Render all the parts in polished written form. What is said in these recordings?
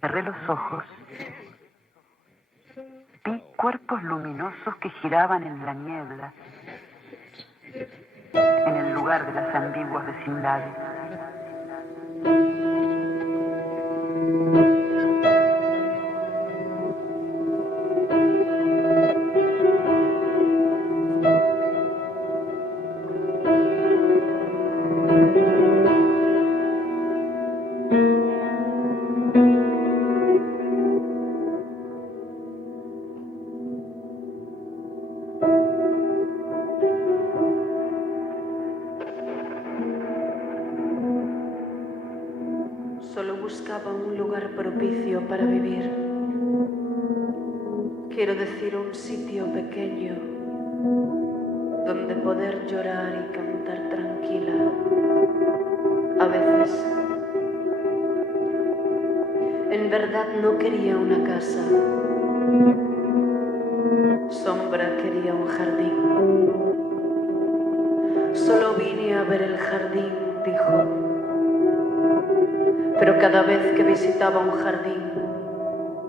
Cerré los ojos. Vi cuerpos luminosos que giraban en la niebla, en el lugar de las ambiguas vecindades. Solo buscaba un lugar propicio para vivir. Quiero decir, un sitio pequeño donde poder llorar y cantar tranquila. A veces, en verdad, no quería una casa. Sombra quería un jardín. Solo vine a ver el jardín, dijo. Pero cada vez que visitaba un jardín,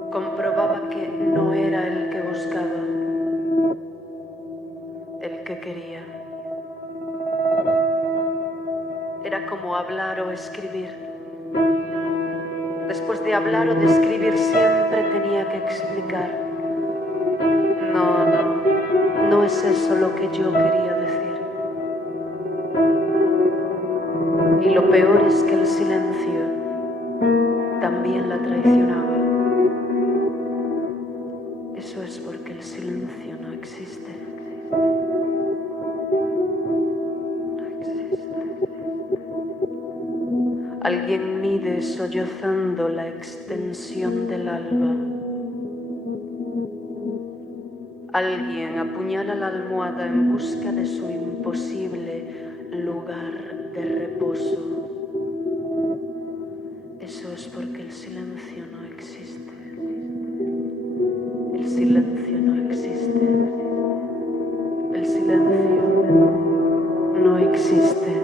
comprobaba que no era el que buscaba, el que quería. Era como hablar o escribir. Después de hablar o de escribir siempre tenía que explicar. No es eso lo que yo quería decir. Y lo peor es que el silencio también la traicionaba. Eso es porque el silencio no existe. No existe. Alguien mide sollozando la extensión del alba. Alguien apuñala la almohada en busca de su imposible lugar de reposo. Eso es porque el silencio no existe. El silencio no existe. El silencio no existe.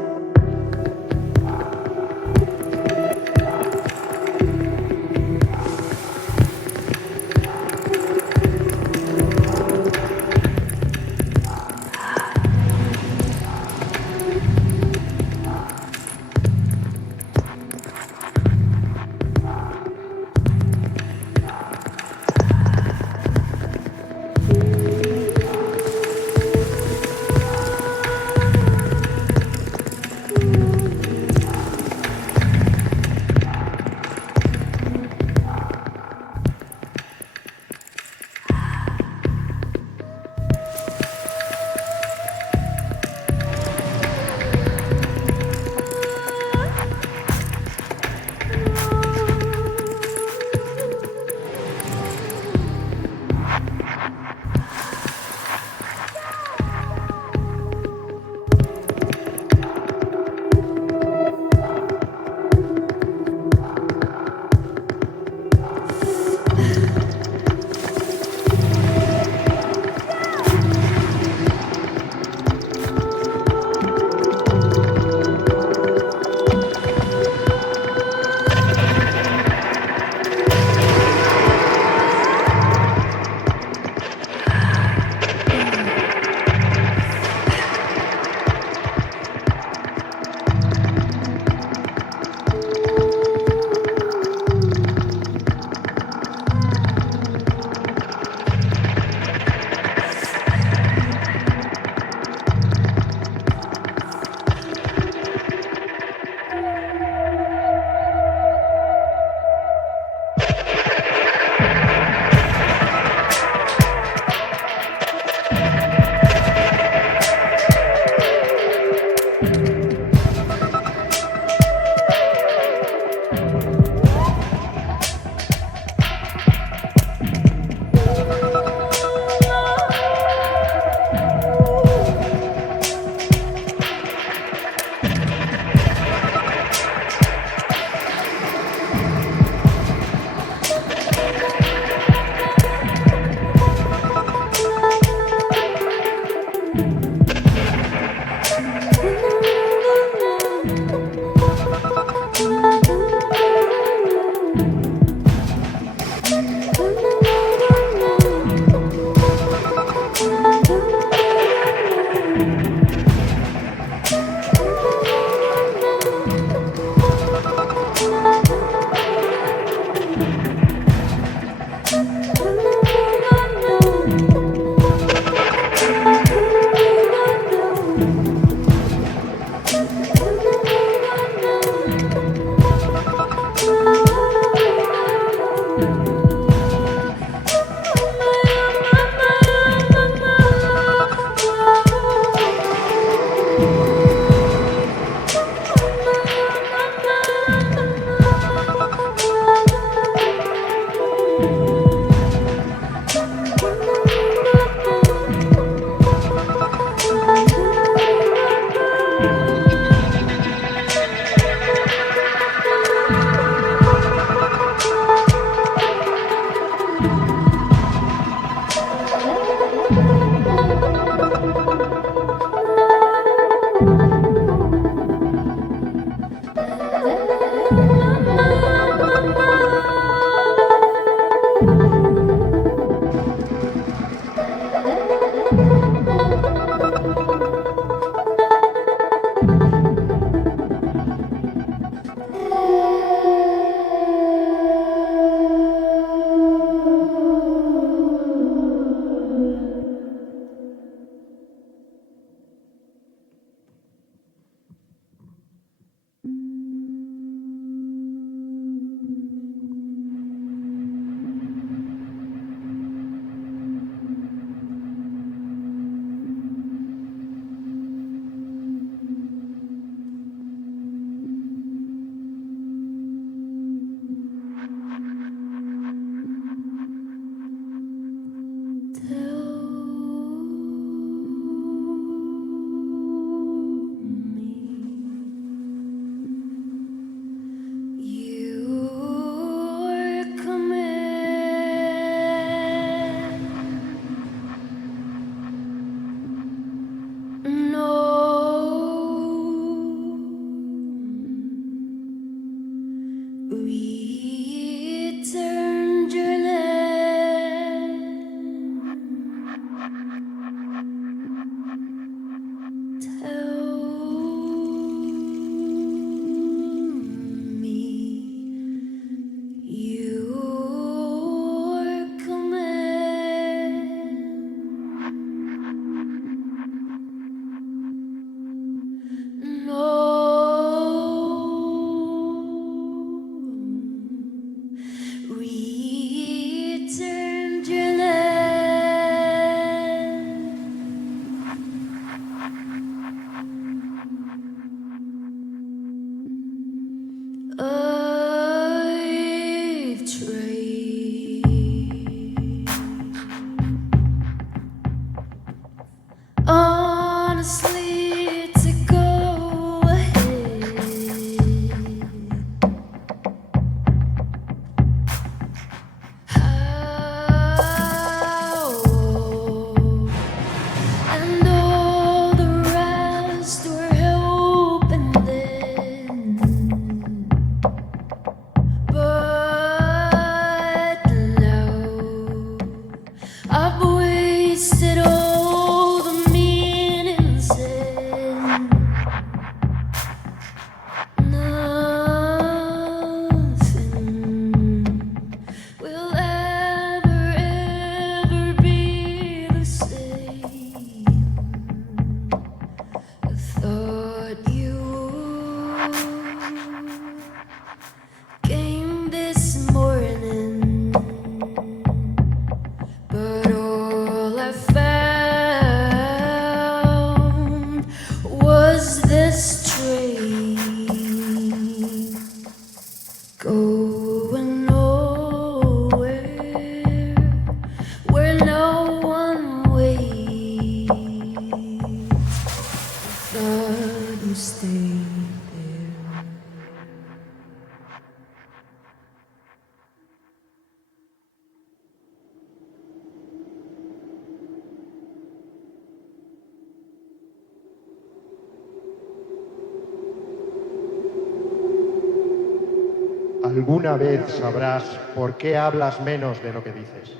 Alguna vez sabrás por qué hablas menos de lo que dices.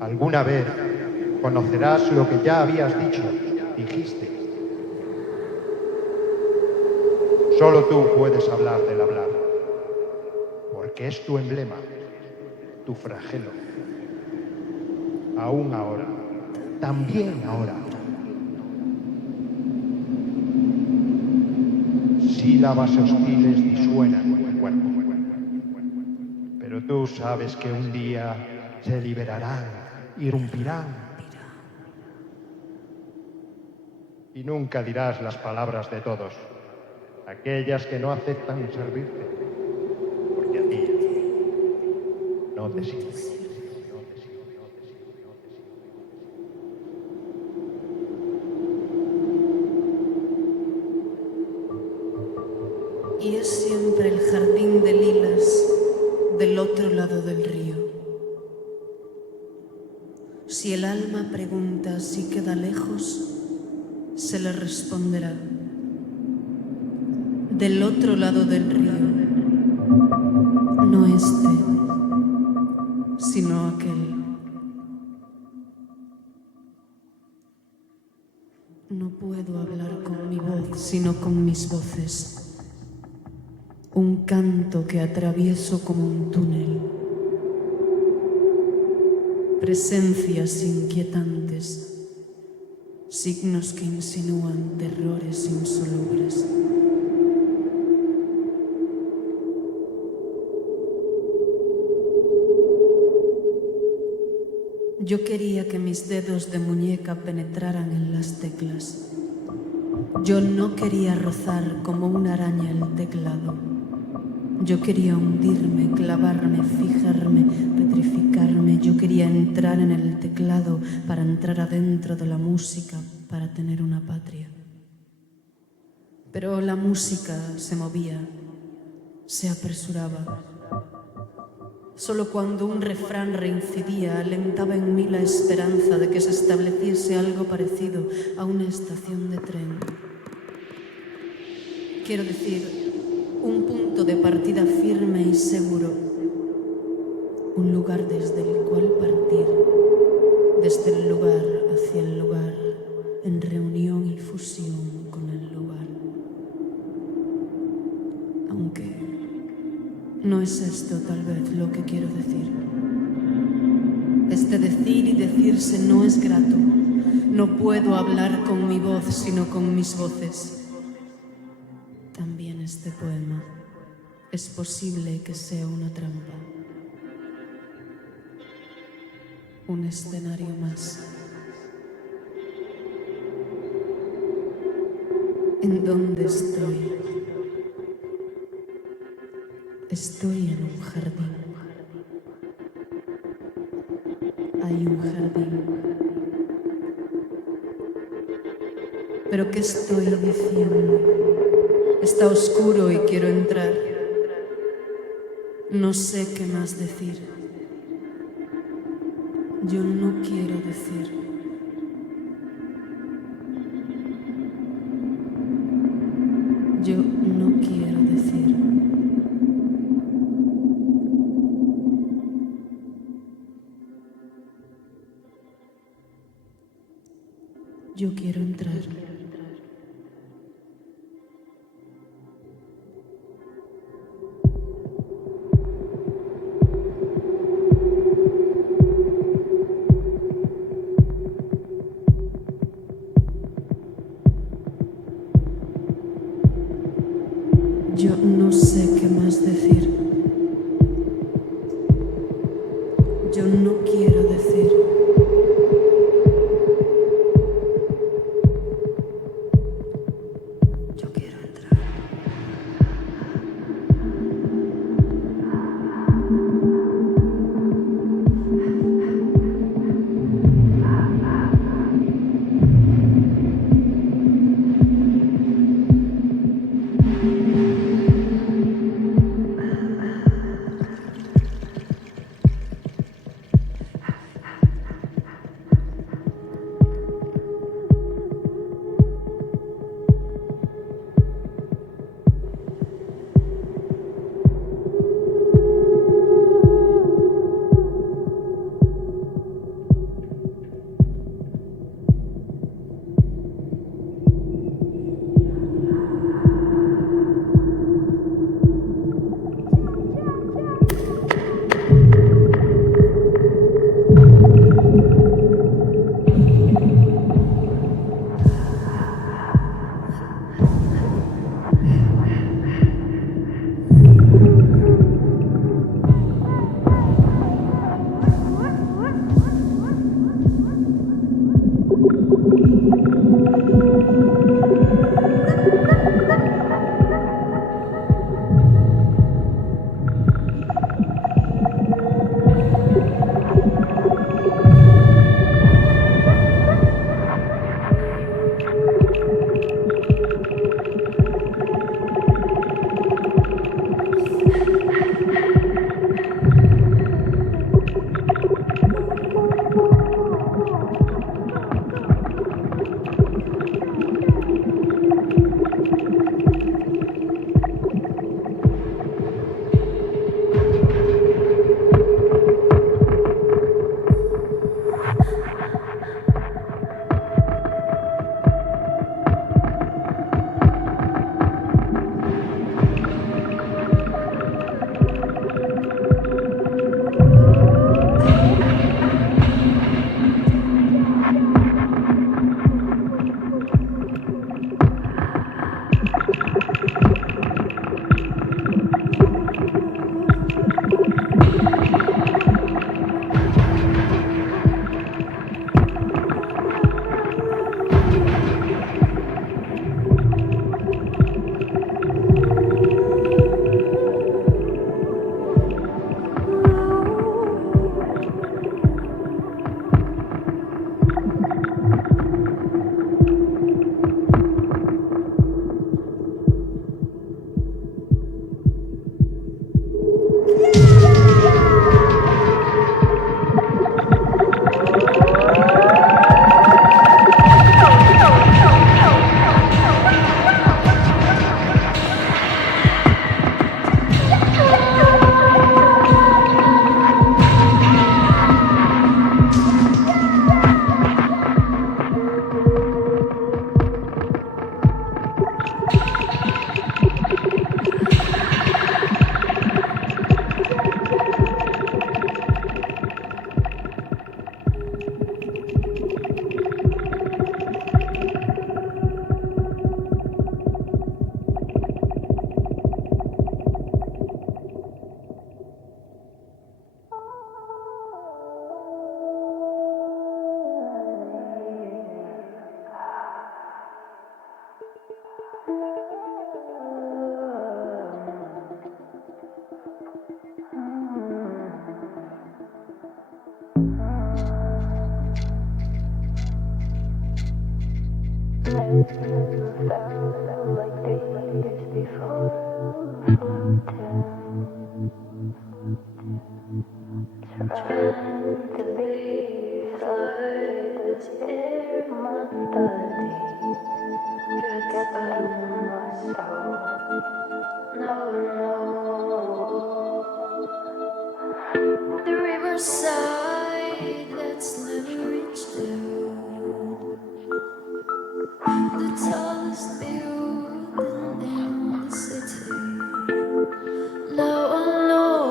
Alguna vez conocerás lo que ya habías dicho, dijiste. Solo tú puedes hablar del hablar, porque es tu emblema, tu flagelo. Aún ahora, también ahora. Sílabas hostiles disuenan tu cuerpo. Pero tú sabes que un día se liberarán, irrumpirán. Y nunca dirás las palabras de todos, aquellas que no aceptan servirte, porque a ti no te sirven. Y es siempre el jardín de lilas del otro lado del río. Si el alma pregunta si queda lejos, se le responderá: del otro lado del río, no este, sino aquel. No puedo hablar con mi voz, sino con mis voces. Un canto que atravieso como un túnel. Presencias inquietantes, signos que insinúan terrores insolubles. Yo quería que mis dedos de muñeca penetraran en las teclas. Yo no quería rozar como una araña el teclado. Yo quería hundirme, clavarme, fijarme, petrificarme. Yo quería entrar en el teclado para entrar adentro de la música, para tener una patria. Pero la música se movía, se apresuraba. Solo cuando un refrán reincidía, alentaba en mí la esperanza de que se estableciese algo parecido a una estación de tren. Quiero decir, un punto de partida firme y seguro, un lugar desde el cual partir, desde el lugar hacia el lugar, en reunión y fusión con el lugar. Aunque no es esto tal vez lo que quiero decir. Este decir y decirse no es grato. No puedo hablar con mi voz, sino con mis voces. También este poema es posible que sea una trampa, un escenario más. ¿En dónde estoy? Estoy en un jardín. Hay un jardín. ¿Pero qué estoy diciendo? Está oscuro y quiero entrar. No sé qué más decir. Yo no quiero decir. Yo no quiero decir. Yo quiero entrar. Yo no sé qué más decir. Yo no quiero decir. Yo quiero entrar. The riverside that's never reached out. The tallest building in the city. Now I know.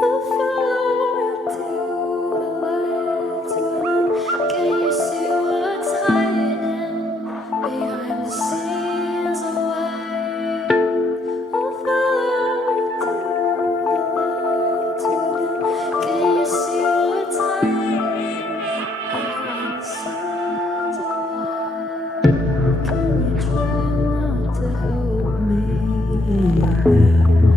I'll follow you to the lights. Can you see what's hiding behind the scenes of life? I'll follow you to the lights. Can you see what's hiding behind the scenes of life? Can you try not to help me?